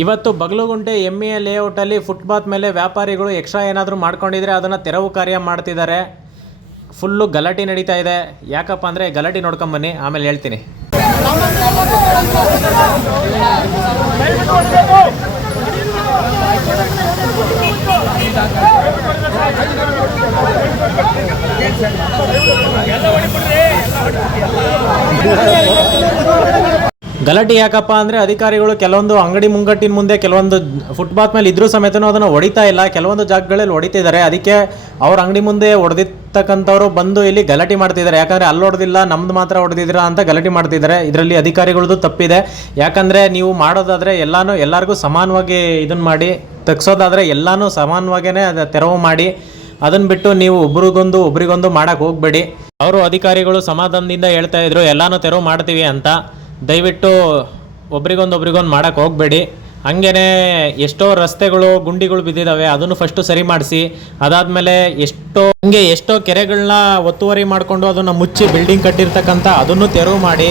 ಇವತ್ತು ಬಗಲುಗುಂಟೆ ಎಮ್ಮಿಯ ಲೇಔಟಲ್ಲಿ ಫುಟ್ಪಾತ್ ಮೇಲೆ ವ್ಯಾಪಾರಿಗಳು ಎಕ್ಸ್ಟ್ರಾ ಏನಾದರೂ ಮಾಡ್ಕೊಂಡಿದ್ರೆ ಅದನ್ನು ತೆರವು ಕಾರ್ಯ ಮಾಡ್ತಿದ್ದಾರೆ. ಫುಲ್ಲು ಗಲಾಟೆ ನಡೀತಾ ಇದೆ. ಯಾಕಪ್ಪ ಅಂದರೆ ಗಲಾಟೆ ನೋಡ್ಕೊಂಬನ್ನಿ, ಆಮೇಲೆ ಹೇಳ್ತೀನಿ. ಗಲಾಟೆ ಯಾಕಪ್ಪ ಅಂದರೆ ಅಧಿಕಾರಿಗಳು ಕೆಲವೊಂದು ಅಂಗಡಿ ಮುಂಗಟ್ಟಿನ ಮುಂದೆ ಕೆಲವೊಂದು ಫುಟ್ಪಾತ್ ಮೇಲೆ ಇದ್ರೂ ಸಮೇತನೂ ಅದನ್ನು ಹೊಡಿತಾ ಇಲ್ಲ, ಕೆಲವೊಂದು ಜಾಗಗಳಲ್ಲಿ ಹೊಡಿತಿದ್ದಾರೆ. ಅದಕ್ಕೆ ಅವ್ರ ಅಂಗಡಿ ಮುಂದೆ ಹೊಡೆದಿರ್ತಕ್ಕಂಥವ್ರು ಬಂದು ಇಲ್ಲಿ ಗಲಾಟೆ ಮಾಡ್ತಿದ್ದಾರೆ. ಯಾಕಂದರೆ ಅಲ್ಲಿ ಹೊಡೆದಿಲ್ಲ, ನಮ್ದು ಮಾತ್ರ ಹೊಡೆದಿದ್ದೀರಾ ಅಂತ ಗಲಾಟೆ ಮಾಡ್ತಿದ್ದಾರೆ. ಇದರಲ್ಲಿ ಅಧಿಕಾರಿಗಳದ್ದು ತಪ್ಪಿದೆ. ಯಾಕಂದರೆ ನೀವು ಮಾಡೋದಾದರೆ ಎಲ್ಲರಿಗೂ ಸಮಾನವಾಗಿ ಇದನ್ನು ಮಾಡಿ, ತೆಗ್ಸೋದಾದರೆ ಎಲ್ಲನೂ ಸಮಾನವಾಗೇ ಅದು ತೆರವು ಮಾಡಿ. ಅದನ್ನು ಬಿಟ್ಟು ನೀವು ಒಬ್ರಿಗೊಂದು ಮಾಡೋಕ್ಕೆ ಹೋಗಬೇಡಿ. ಅವರು ಅಧಿಕಾರಿಗಳು ಸಮಾಧಾನದಿಂದ ಹೇಳ್ತಾ ಇದ್ರು ಎಲ್ಲನೂ ತೆರವು ಮಾಡ್ತೀವಿ ಅಂತ. ದಯವಿಟ್ಟು ಒಬ್ರಿಗೊಂದು ಮಾಡೋಕ್ಕೆ ಹೋಗಬೇಡಿ. ಹಾಗೇ ಎಷ್ಟೋ ರಸ್ತೆಗಳು ಗುಂಡಿಗಳು ಬಿದ್ದಿದ್ದಾವೆ, ಅದನ್ನು ಫಸ್ಟು ಸರಿ ಮಾಡಿಸಿ. ಅದಾದಮೇಲೆ ಎಷ್ಟೋ ಕೆರೆಗಳನ್ನ ಒತ್ತುವರಿ ಮಾಡಿಕೊಂಡು ಅದನ್ನು ಮುಚ್ಚಿ ಬಿಲ್ಡಿಂಗ್ ಕಟ್ಟಿರ್ತಕ್ಕಂಥ ಅದನ್ನು ತೆರವು ಮಾಡಿ.